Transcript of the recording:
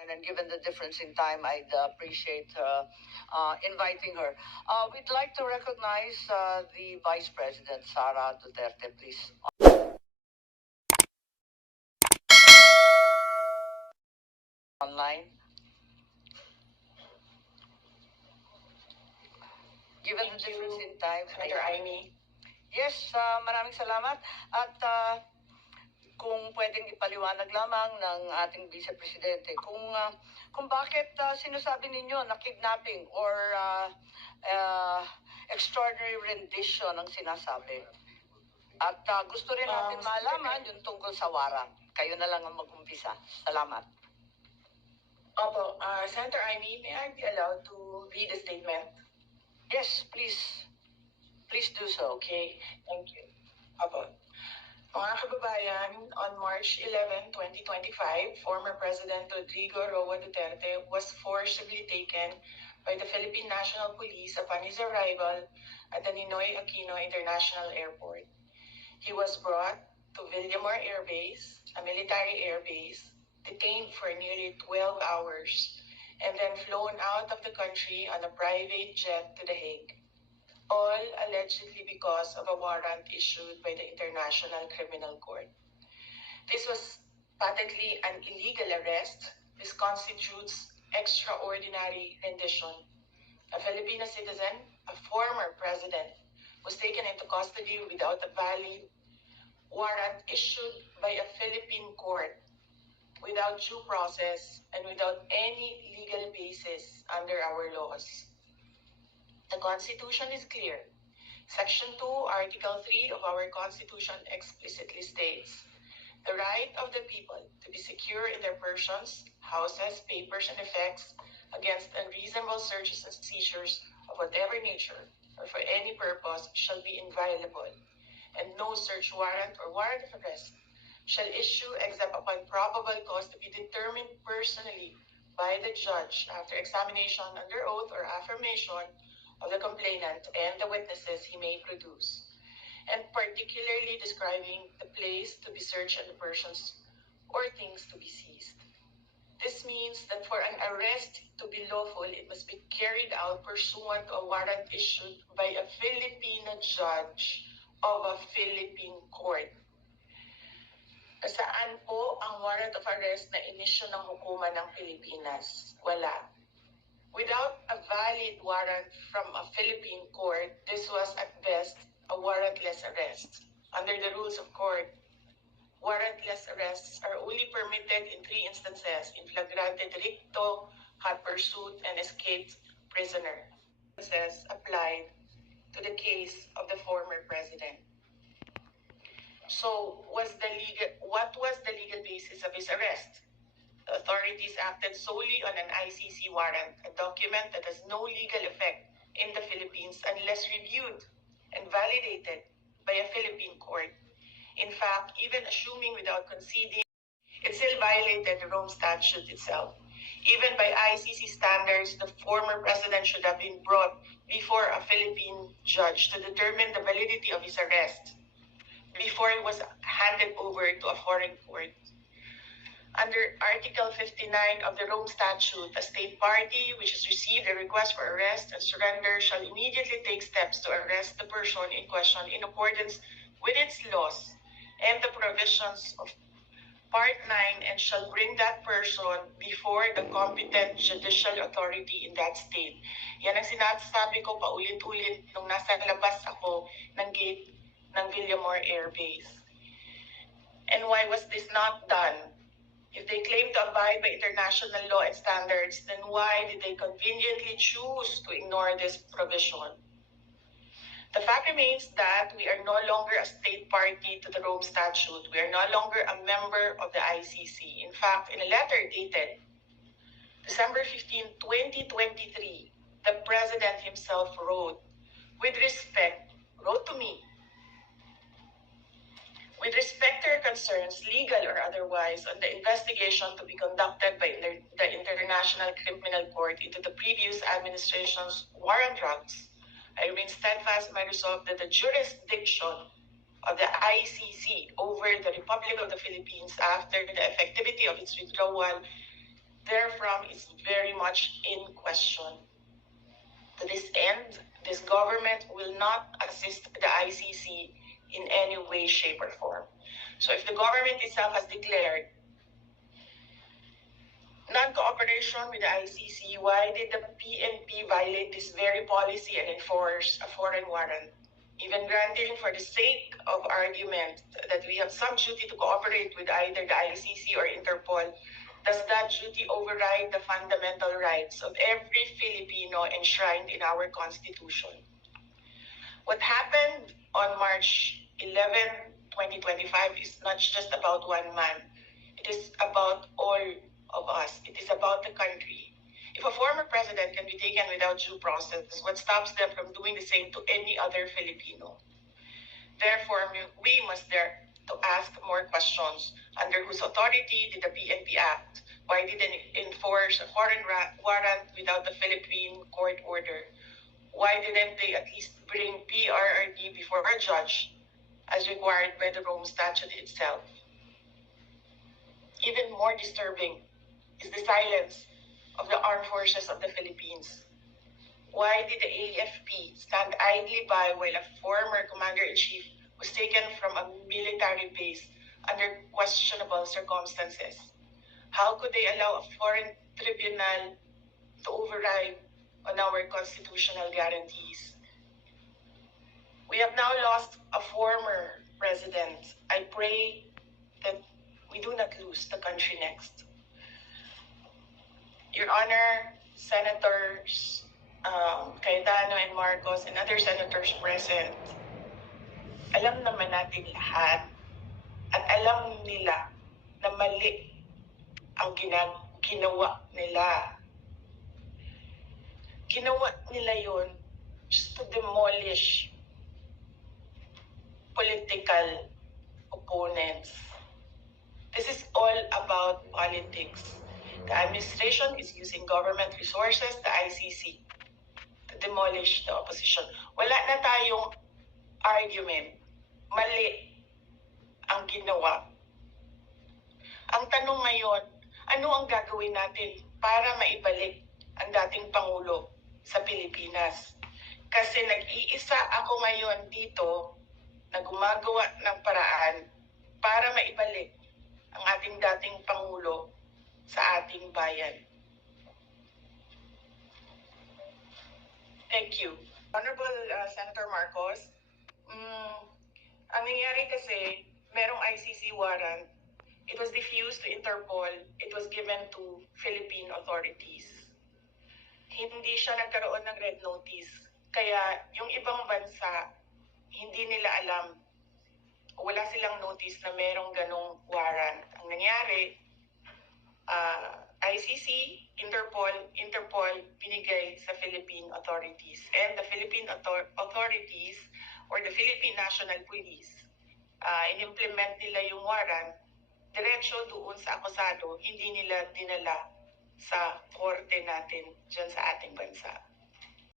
And given the difference in time, I'd appreciate inviting her. We'd like to recognize the Vice President, Sara Duterte, please. Online. Given the difference in time, Senator Amy. Yes, maraming salamat. At kung pwedeng ipaliwanag lamang ng ating Vice Presidente kung bakit sinasabi ninyo na kidnapping or extraordinary rendition ang sinasabi. At gusto rin natin malaman yung tungkol sa warrant. Kayo na lang ang mag-umpisa. Salamat. Opo, Senator Amy, may I be allowed to read the statement? Yes, please. Please do so. Okay, thank you. Opo. Mga kababayan, on March 11, 2025, former President Rodrigo Roa Duterte was forcibly taken by the Philippine National Police upon his arrival at the Ninoy Aquino International Airport. He was brought to Villamor Air Base, a military air base, detained for nearly 12 hours, and then flown out of the country on a private jet to The Hague. All allegedly because of a warrant issued by the International Criminal Court. This was patently an illegal arrest. This constitutes extraordinary rendition. A Filipino citizen, a former president, was taken into custody without a valid warrant issued by a Philippine court, without due process, and without any legal basis under our laws. The Constitution is clear. Section 2, Article 3 of our Constitution explicitly states, the right of the people to be secure in their persons, houses, papers, and effects against unreasonable searches and seizures of whatever nature or for any purpose shall be inviolable, and no search warrant or warrant of arrest shall issue except upon probable cause to be determined personally by the judge after examination under oath or affirmation of the complainant and the witnesses he may produce, and particularly describing the place to be searched and the persons or things to be seized. This means that for an arrest to be lawful, it must be carried out pursuant to a warrant issued by a Filipino judge of a Philippine court. Saan po ang warrant of arrest na inisyu ng hukuman ng Pilipinas? Wala. Without a valid warrant from a Philippine court, this was at best a warrantless arrest. Under the rules of court, warrantless arrests are only permitted in 3 instances: in flagrante delicto, hot pursuit, and escaped prisoner. This applied to the case of the former president. So, what was the legal basis of his arrest? The authorities acted solely on an ICC warrant, a document that has no legal effect in the Philippines unless reviewed and validated by a Philippine court. In fact, even assuming without conceding, it still violated the Rome Statute itself. Even by ICC standards, the former president should have been brought before a Philippine judge to determine the validity of his arrest before it was handed over to a foreign court. Under Article 59 of the Rome Statute, a state party which has received a request for arrest and surrender shall immediately take steps to arrest the person in question in accordance with its laws and the provisions of Part 9, and shall bring that person before the competent judicial authority in that state. Yan ang sinasabi ko paulit-ulit nung nasa labas ako ng gate ng Villamor Air Base. And why was this not done? If they claim to abide by international law and standards, then why did they conveniently choose to ignore this provision? The fact remains that we are no longer a state party to the Rome Statute. We are no longer a member of the ICC. In fact, in a letter dated December 15, 2023, the President himself wrote to me, with respect to your concerns, legal or otherwise, on the investigation to be conducted by the International Criminal Court into the previous administration's war on drugs, I remain steadfast in my resolve that the jurisdiction of the ICC over the Republic of the Philippines after the effectivity of its withdrawal, therefore from is very much in question. To this end, this government will not assist the ICC in any way, shape, or form. So if the government itself has declared non-cooperation with the ICC, why did the PNP violate this very policy and enforce a foreign warrant? Even granting for the sake of argument that we have some duty to cooperate with either the ICC or Interpol, does that duty override the fundamental rights of every Filipino enshrined in our Constitution? What happened on March 11, 2025 is not just about one man. It is about all of us. It is about the country. If a former president can be taken without due process, what stops them from doing the same to any other Filipino? Therefore, we must dare to ask more questions. Under whose authority did the PNP act? Why did they enforce a foreign warrant without a Philippine court order? Why didn't they at least bring PRRD before a judge as required by the Rome Statute itself? Even more disturbing is the silence of the armed forces of the Philippines. Why did the AFP stand idly by while a former commander-in-chief was taken from a military base under questionable circumstances? How could they allow a foreign tribunal to override on our constitutional guarantees? We have now lost a former president. I pray that we do not lose the country next. Your Honor, Senators Cayetano and Marcos and other senators present, alam naman natin lahat at alam nila na mali ang ginawa nila. Ginawa nila yun just to demolish political opponents. This is all about politics. The administration is using government resources, the ICC, to demolish the opposition. Wala na tayong argument. Mali ang ginawa. Ang tanong ngayon, ano ang gagawin natin para maibalik ang dating Pangulo sa Pilipinas? Kasi nag-iisa ako ngayon dito na gumagawa ng paraan para maibalik ang ating dating Pangulo sa ating bayan. Thank you. Honorable Senator Marcos, ang nangyari kasi, merong ICC warrant. It was diffused to Interpol. It was given to Philippine authorities. Hindi siya nagkaroon ng red notice. Kaya yung ibang bansa, hindi nila alam, wala silang notice na merong ganong warrant. Ang nangyari, ICC, Interpol binigay sa Philippine authorities. And the Philippine authorities or the Philippine National Police, in-implement nila yung warrant, diretso doon sa akusado, hindi nila dinala sa korte natin dyan sa ating bansa.